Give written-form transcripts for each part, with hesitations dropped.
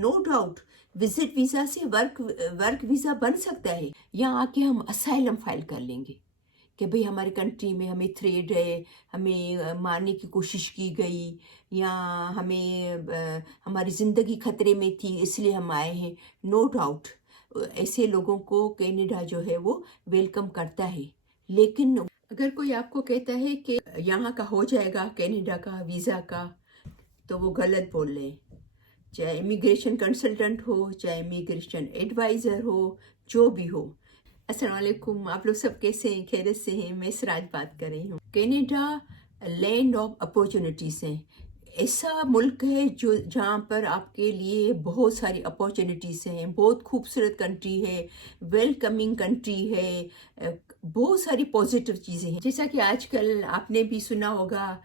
No doubt visit visa से work visa बन सकता है। यहाँ आके हम असाइलम फाइल कर लेंगे कि भाई हमारे कंट्री में हमें थ्रेड है, हमें मारने की कोशिश की गई, या हमारी ज़िंदगी खतरे में थी इसलिए हम आए हैं। नो डाउट ऐसे लोगों को कनाडा जो है वो वेलकम करता है। लेकिन अगर कोई आपको कहता है कि यहाँ का हो जाएगा कनाडा का वीज़ा का, तो वो गलत बोल रहे हैं। चाहे इमिग्रेशन कंसल्टेंट हो, चाहे इमिग्रेशन एडवाइज़र हो, जो भी हो। अस्सलाम वालेकुम, आप लोग सब कैसे हैं? खैरियत से हैं? मैं सिराज बात कर रही हूँ। कनाडा लैंड ऑफ अपॉर्चुनिटीज़ है। ऐसा मुल्क है जो जहाँ पर आपके लिए बहुत सारी अपॉर्चुनिटीज़ हैं। बहुत खूबसूरत कंट्री है, वेलकमिंग कंट्री है, बहुत सारी पॉजिटिव चीज़ें हैं। जैसा कि आजकल आपने भी सुना होगा,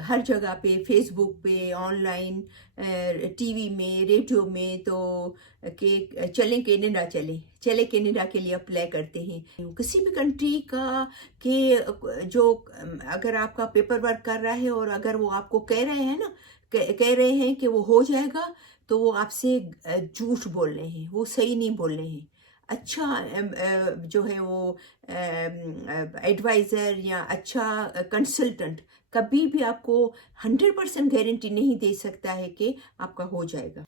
हर जगह पे, फेसबुक पे, ऑनलाइन, टीवी में, रेडियो में, तो कि चलें कनाडा, चले कनाडा के लिए अप्लाई करते हैं। किसी भी कंट्री का कि जो अगर आपका पेपर वर्क कर रहा है और अगर वो आपको कह रहे हैं कि वो हो जाएगा, तो वो आपसे झूठ बोल रहे हैं, वो सही नहीं बोल रहे हैं। अच्छा जो है वो एडवाइज़र या अच्छा कंसल्टेंट कभी भी आपको 100% गारंटी नहीं दे सकता है कि आपका हो जाएगा।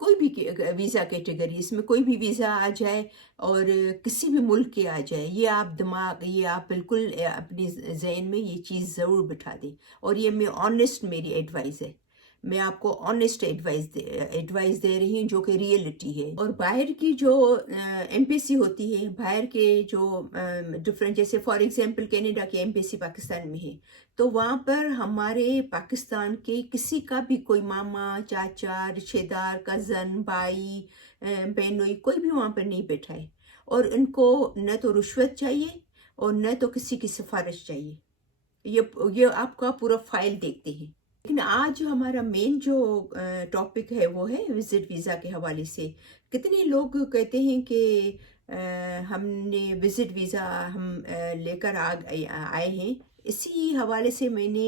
कोई भी वीज़ा कैटेगरी, इसमें कोई भी वीज़ा आ जाए और किसी भी मुल्क के आ जाए, ये आप बिल्कुल अपने जहन में ये चीज़ ज़रूर बिठा दें। और ये मेरी एडवाइस है, मैं आपको ऑनेस्ट एडवाइस दे रही हूँ जो कि रियलिटी है। और बाहर की जो एम्बेसी होती है, बाहर के जो डिफरेंट, जैसे फॉर एग्जांपल कनाडा की एम्बेसी पाकिस्तान में है, तो वहाँ पर हमारे पाकिस्तान के किसी का भी कोई मामा, चाचा, रिश्तेदार, कज़न, भाई, बहनोई, कोई भी वहाँ पर नहीं बैठा है। और इनको न तो रुश्वत चाहिए और न तो किसी की सिफारिश चाहिए। ये आपका पूरा फाइल देखते हैं। लेकिन आज हमारा मेन जो टॉपिक है वो है विजिट वीज़ा के हवाले से। कितने लोग कहते हैं कि हमने विजिट वीज़ा लेकर आए हैं। इसी हवाले से मैंने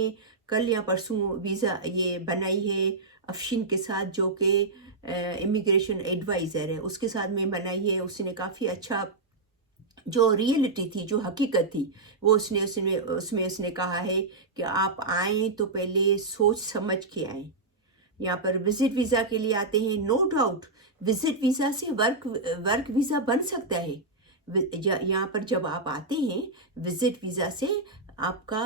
कल या परसों वीज़ा ये बनाई है अफशीन के साथ, जो कि इमिग्रेशन एडवाइज़र है, उसके साथ मैं बनाई है। उसने काफ़ी अच्छा, जो रियलिटी थी, जो हकीकत थी, वो उसमें उसने कहा है कि आप आएँ तो पहले सोच समझ के आएँ। यहाँ पर विजिट वीज़ा के लिए आते हैं, नो डाउट विजिट वीज़ा से वर्क वीज़ा बन सकता है। यहाँ पर जब आप आते हैं विजिट वीज़ा से, आपका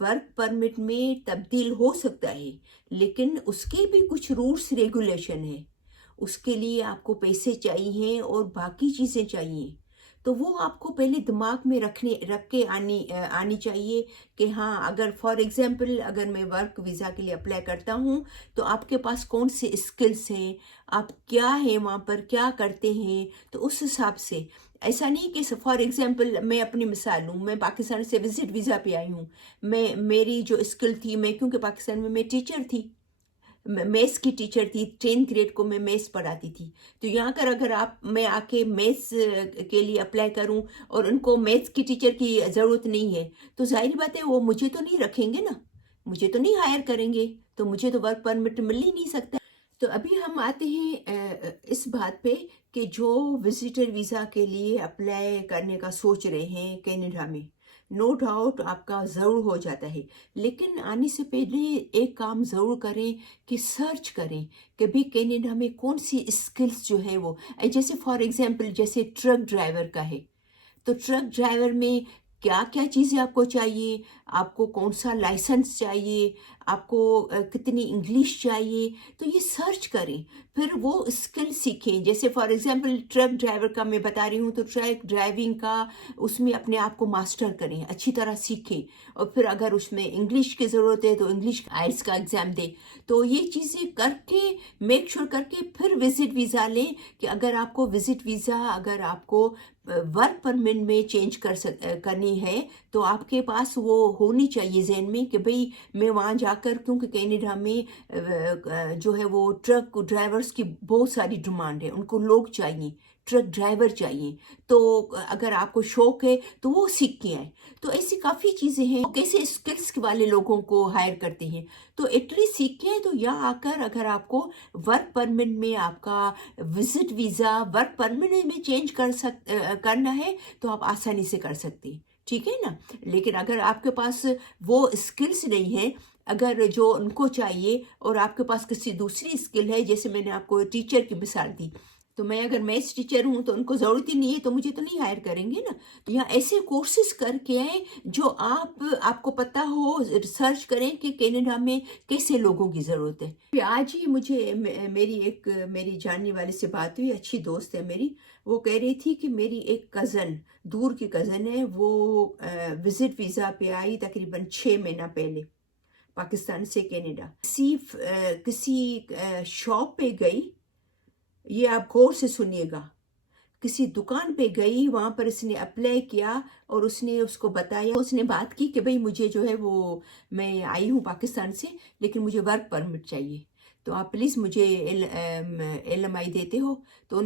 वर्क परमिट में तब्दील हो सकता है, लेकिन उसके भी कुछ रूल्स रेगुलेशन है। उसके लिए आपको पैसे चाहिए और बाकी चीज़ें चाहिए। तो वो आपको पहले दिमाग में रख के आनी चाहिए कि हाँ, अगर फॉर एग्जांपल अगर मैं वर्क वीज़ा के लिए अप्लाई करता हूँ, तो आपके पास कौन से स्किल्स हैं, आप क्या है वहाँ पर क्या करते हैं, तो उस हिसाब से। ऐसा नहीं कि फॉर एग्जांपल मैं अपनी मिसाल लूँ, मैं पाकिस्तान से विजिट वीज़ा पे आई हूँ। मेरी जो स्किल थी, मैं क्योंकि पाकिस्तान में मैं टीचर थी, मैथ्स की टीचर थी, 10th ग्रेड को मैं मैथ्स पढ़ाती थी। तो यहाँ कर अगर मैं आके मैथ्स के लिए अप्लाई करूँ और उनको मैथ्स की टीचर की ज़रूरत नहीं है, तो जाहिर बात है वो मुझे तो नहीं रखेंगे ना, मुझे तो नहीं हायर करेंगे, तो मुझे तो वर्क परमिट मिल ही नहीं सकता। तो अभी हम आते हैं इस बात पे कि जो विजिटर वीज़ा के लिए अप्लाई करने का सोच रहे हैं कनाडा में, नो डाउट आपका ज़रूर हो जाता है। लेकिन आने से पहले एक काम ज़रूर करें कि सर्च करें कि भी कनाडा में कौन सी स्किल्स जो है वो, जैसे फॉर एग्जांपल जैसे ट्रक ड्राइवर का है, तो ट्रक ड्राइवर में क्या क्या चीज़ें आपको चाहिए, आपको कौन सा लाइसेंस चाहिए, आपको कितनी इंग्लिश चाहिए, तो ये सर्च करें, फिर वो स्किल सीखें। जैसे फॉर एग्जांपल ट्रक ड्राइवर का मैं बता रही हूँ, तो ट्रक ड्राइविंग का उसमें अपने आप को मास्टर करें, अच्छी तरह सीखें। और फिर अगर उसमें इंग्लिश की ज़रूरत है तो इंग्लिश आइल्स का एग्ज़ाम दें। तो ये चीज़ें करके मेक श्योर करके फिर विजिट वीज़ा लें कि अगर आपको विजिट वीज़ा, अगर आपको वर्क परमिट में चेंज करनी है, तो आपके पास वो होनी चाहिए जहन में कि भाई मैं वहाँ जाकर, क्योंकि कनाडा में जो है वो ट्रक ड्राइवर्स की बहुत सारी डिमांड है, उनको लोग चाहिए, ट्रक ड्राइवर चाहिए। तो अगर आपको शौक है तो वो सीख के आए। तो ऐसी काफ़ी चीज़ें हैं, कैसे स्किल्स वाले लोगों को हायर करते हैं। तो इटली सीख के आए तो यहाँ आकर अगर आपको वर्क परमिट में आपका विजिट वीज़ा वर्क परमिट में चेंज करना है तो आप आसानी से कर सकते हैं, ठीक है ना। लेकिन अगर आपके पास वो स्किल्स नहीं है, अगर जो उनको चाहिए, और आपके पास किसी दूसरी स्किल है, जैसे मैंने आपको टीचर की मिसाल दी, तो मैं अगर मैथ्स टीचर हूँ तो उनको ज़रूरत ही नहीं है, तो मुझे तो नहीं हायर करेंगे ना। तो यहाँ ऐसे कोर्सेज करके आए जो आपको पता हो, रिसर्च करें कि कनाडा में कैसे लोगों की ज़रूरत है। आज ही मुझे मेरी जानने वाले से बात हुई, अच्छी दोस्त है मेरी। वो कह रही थी कि मेरी एक कज़न, दूर की कज़न है, वो विजिट वीज़ा पे आई तकरीबन 6 महीना पहले पाकिस्तान से कनाडा। किसी शॉप पे गई, ये आप गौर से सुनिएगा, किसी दुकान पे गई, वहाँ पर इसने अप्लाई किया और उसने उसको बताया, उसने बात की कि भाई मुझे जो है वो, मैं आई हूँ पाकिस्तान से लेकिन मुझे वर्क परमिट चाहिए, तो आप प्लीज़ मुझे LMI देते हो। तो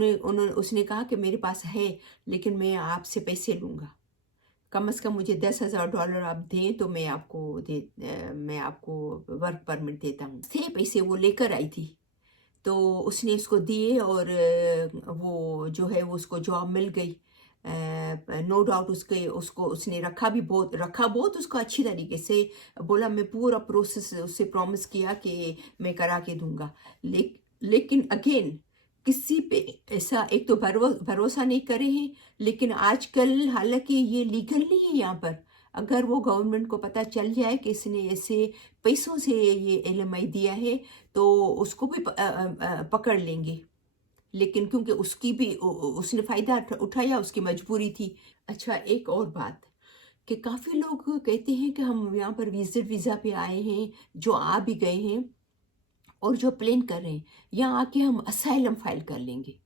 उसने कहा कि मेरे पास है लेकिन मैं आपसे पैसे लूँगा, कम से कम मुझे $10,000 आप दें तो मैं आपको वर्क परमिट देता हूँ। थे पैसे, वो लेकर आई थी, तो उसने इसको दिए और वो जो है वो उसको जॉब मिल गई। नो डाउट उसको उसने रखा बहुत उसको अच्छी तरीके से, बोला मैं पूरा प्रोसेस उससे प्रॉमिस किया कि मैं करा के दूंगा। लेकिन अगेन किसी पे ऐसा, एक तो भरोसा नहीं करे हैं, लेकिन आजकल हालांकि ये लीगल नहीं है यहाँ पर, अगर वो गवर्नमेंट को पता चल जाए कि इसने ऐसे पैसों से ये LMI दिया है तो उसको भी पकड़ लेंगे। लेकिन क्योंकि उसने फ़ायदा उठाया, उसकी मजबूरी थी। अच्छा, एक और बात कि काफ़ी लोग कहते हैं कि हम यहाँ पर विजिट वीज़ा पे आए हैं, जो आ भी गए हैं और जो प्लान कर रहे हैं यहाँ आके हम असाइलम फाइल कर लेंगे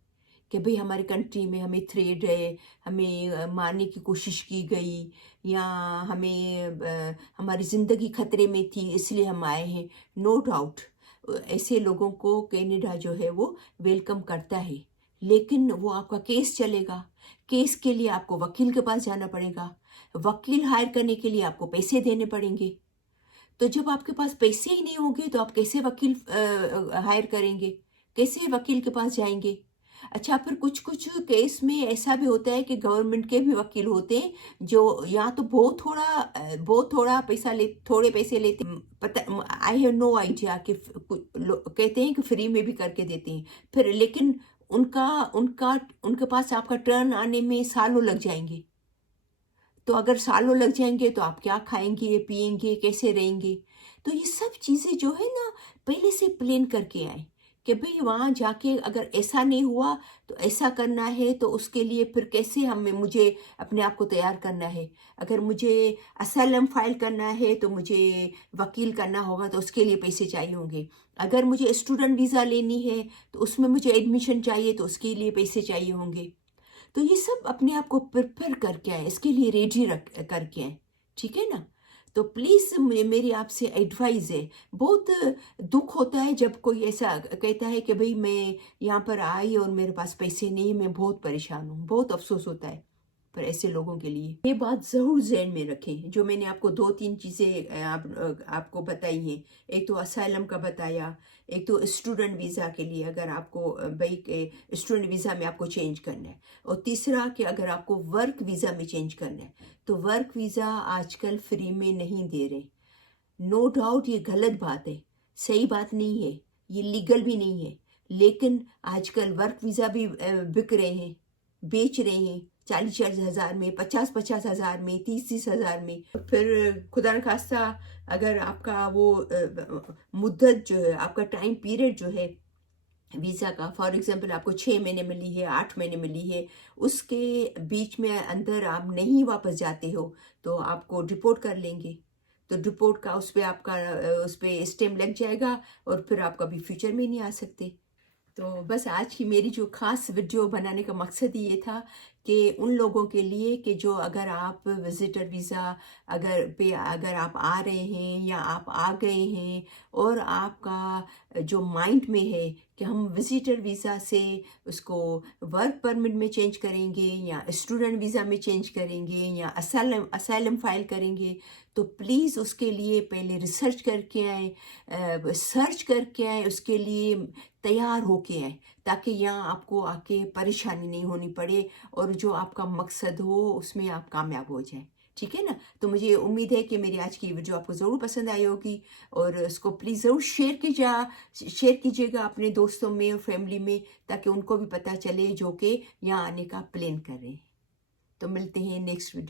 कि भाई हमारी कंट्री में हमें थ्रेड है, हमें मारने की कोशिश की गई, या हमारी ज़िंदगी खतरे में थी इसलिए हम आए हैं। नो डाउट ऐसे लोगों को कनाडा जो है वो वेलकम करता है, लेकिन वो आपका केस चलेगा। केस के लिए आपको वकील के पास जाना पड़ेगा, वकील हायर करने के लिए आपको पैसे देने पड़ेंगे। तो जब आपके पास पैसे ही नहीं होंगे तो आप कैसे वकील हायर करेंगे, कैसे वकील के पास जाएंगे। अच्छा, फिर कुछ कुछ केस में ऐसा भी होता है कि गवर्नमेंट के भी वकील होते हैं जो यहाँ तो बहुत थोड़ा थोड़े पैसे लेते हैं। पता, आई हैव नो आइडिया कि कहते हैं कि फ्री में भी करके देते हैं, फिर लेकिन उनके पास आपका टर्न आने में सालों लग जाएंगे। तो अगर सालों लग जाएंगे तो आप क्या खाएंगे, पिएंगे, कैसे रहेंगे। तो ये सब चीज़ें जो है ना पहले से प्लान करके आए कि भाई वहाँ जाके अगर ऐसा नहीं हुआ तो ऐसा करना है, तो उसके लिए फिर कैसे मुझे अपने आप को तैयार करना है। अगर मुझे असाइलम फाइल करना है तो मुझे वकील करना होगा, तो उसके लिए पैसे चाहिए होंगे। अगर मुझे स्टूडेंट वीज़ा लेनी है तो उसमें मुझे एडमिशन चाहिए, तो उसके लिए पैसे चाहिए होंगे। तो ये सब अपने आप को प्रिपेयर करके आए, इसके लिए रेडी करके आए, ठीक है ना। तो प्लीज़ मेरी आपसे एडवाइस है, बहुत दुख होता है जब कोई ऐसा कहता है कि भाई मैं यहाँ पर आई और मेरे पास पैसे नहीं, मैं बहुत परेशान हूँ, बहुत अफसोस होता है। पर ऐसे लोगों के लिए ये बात ज़रूर ज़हन में रखें, जो मैंने आपको 2-3 चीज़ें आपको बताई हैं। एक तो असाइलम का बताया, एक तो स्टूडेंट वीज़ा के लिए अगर आपको भाई के स्टूडेंट वीज़ा में आपको चेंज करना है, और तीसरा कि अगर आपको वर्क वीज़ा में चेंज करना है तो वर्क वीज़ा आजकल फ्री में नहीं दे रहे। नो डाउट ये गलत बात है, सही बात नहीं है, ये लीगल भी नहीं है, लेकिन आजकल वर्क वीज़ा भी बिक रहे हैं, बेच रहे हैं 40-40 हज़ार में, 50-50 हज़ार में, 30-30 हज़ार में। फिर खुदा न खास्ता अगर आपका वो मुद्दत जो है, आपका टाइम पीरियड जो है वीज़ा का, फॉर एग्जांपल आपको 6 महीने मिली है, 8 महीने मिली है, उसके बीच में अंदर आप नहीं वापस जाते हो तो आपको डिपोर्ट कर लेंगे। तो डिपोर्ट का उस पर स्टेम लग जाएगा और फिर आप कभी फ्यूचर में नहीं आ सकते। तो बस आज की मेरी जो ख़ास वीडियो बनाने का मकसद ये था कि उन लोगों के लिए कि जो अगर आप विज़िटर वीज़ा अगर आप आ रहे हैं या आप आ गए हैं और आपका जो माइंड में है कि हम विज़िटर वीज़ा से उसको वर्क परमिट में चेंज करेंगे या स्टूडेंट वीज़ा में चेंज करेंगे या असाइलम फ़ाइल करेंगे, तो प्लीज़ उसके लिए पहले रिसर्च करके आएँ, सर्च करके आएँ, उसके लिए तैयार होके आएँ, ताकि यहाँ आपको आके परेशानी नहीं होनी पड़े और जो आपका मकसद हो उसमें आप कामयाब हो जाएँ। ठीक है ना? तो मुझे उम्मीद है कि मेरी आज की वीडियो आपको ज़रूर पसंद आई होगी और उसको प्लीज़ ज़रूर शेयर कीजिएगा अपने दोस्तों में और फैमिली में, ताकि उनको भी पता चले जो कि यहाँ आने का प्लान कर रहे हैं। तो मिलते हैं नेक्स्ट वीडियो।